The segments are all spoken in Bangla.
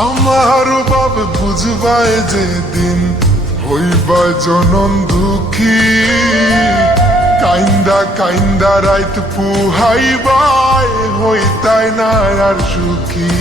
আমার বাপ বুঝবায় যেদিন হইবা জনম দুঃখী, কাইন্দা কাইন্দা রাইত পুহাইবাই হইতাই না আর সুখী।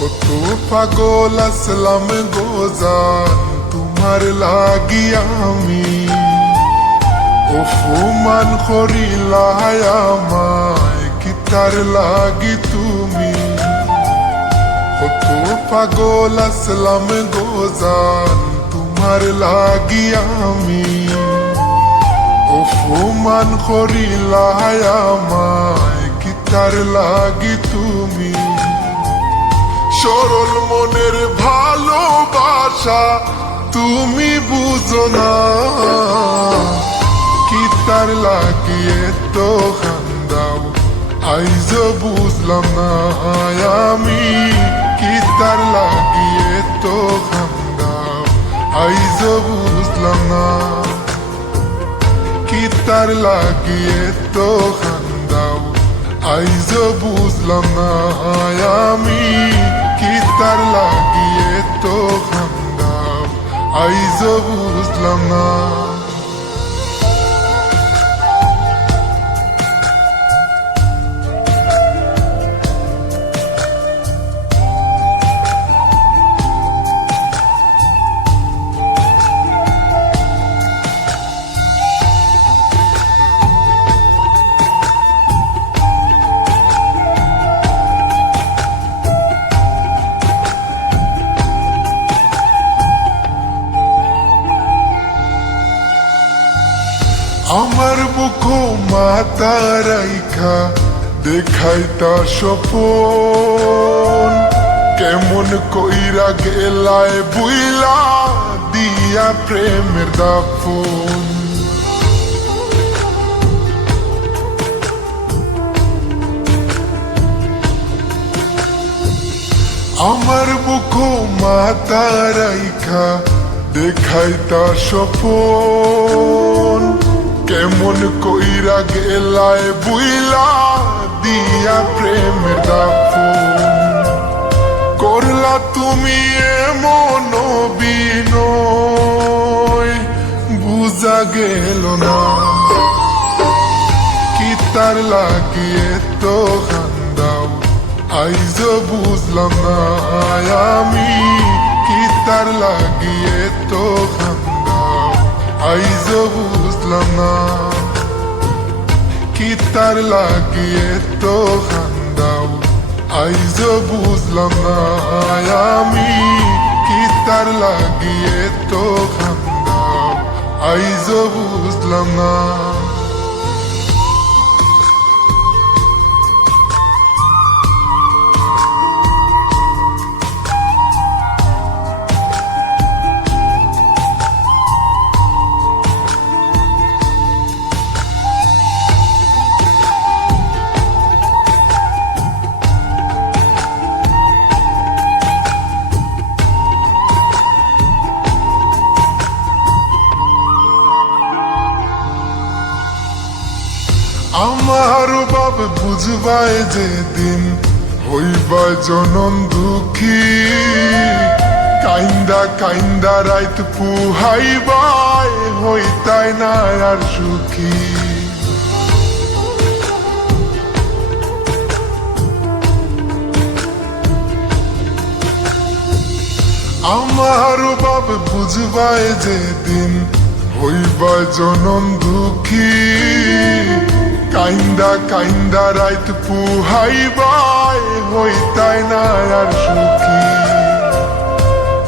কত পাগল আসলাম গোজান তোমার লাগি আমি, অপমান করিলাই আমায় কি তার লাগি তুমি। কত পাগল আসলাম গোজান তোমার লাগি আমি, অপমান করিলাই আমায় কি তার লাগি তুমি। সরল মনের ভালোবাসা তুমি বুঝো না, কি তার লাগিয়ে তো খান্দাও আইজ বুঝলাম না আমি, কি তার লাগিয়ে তো খান্দাও আইজ বুঝলাম না, কি তার লাগিয়ে তো খান্দাও আইজ বুঝলাম না আমি, কি তার লাগিয়ে তো খান্দাও আইজ বুঝলাম না। আমার বুক মাতা রাইখা দেখাইতা স্বপন, কেমন কইরা গেলায় বুইলা দিয়া প্রেমের দাফন। আমার বুক মাতা রাইখা দেখাইতা স্বপন, কেমন কইরা গেলায় বুইলা দিয়া প্রেমের দাফন। করলা তুমি এমন বিনয় বুঝা গেল না, কি তার লাগিয়ে তো খান্দাও আইজ বুঝলাম না আমি, কি তার লাগিয়ে তো খান্দাও আইজ বুঝলাম না, কি তার লাগিয়ে তো খান্দাও আইজ বুঝলাম না আমি, কি তার লাগিয়ে তো খান্দাও আইজ বুঝলাম না। আমার বাপ বুঝবায় যেদিন হইবা জনম দুঃখী, কাইন্দা কাইন্দা রাইত পুহাইবাই হইতাই না আর সুখী। আমার বাপ বুঝবায় যেদিন হইবা জনম দুঃখী, কাইন্দা কাইন্দা রাইত পুহাইবাই হইতাই না আর সুখী।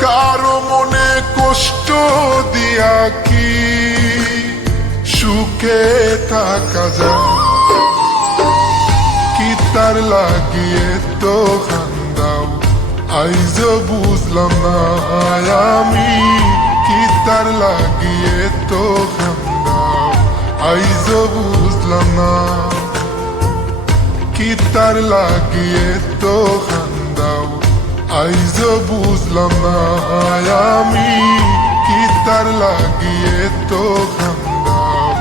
কারো মনে কষ্ট দিয়া কি সুখে থাকা যায়, কি তার লাগিয়ে তো খান্দাও আইজ বুঝলাম না আমি, কি তার লাগিয়ে তো খান্দাও আইজ বুঝলাম না, কি তার লাগিয়ে তো খান্দাও আইজ বুঝলাম না আমি কি তার লাগিয়ে তো খান্দাম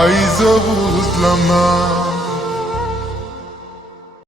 আইজ বুঝলাম না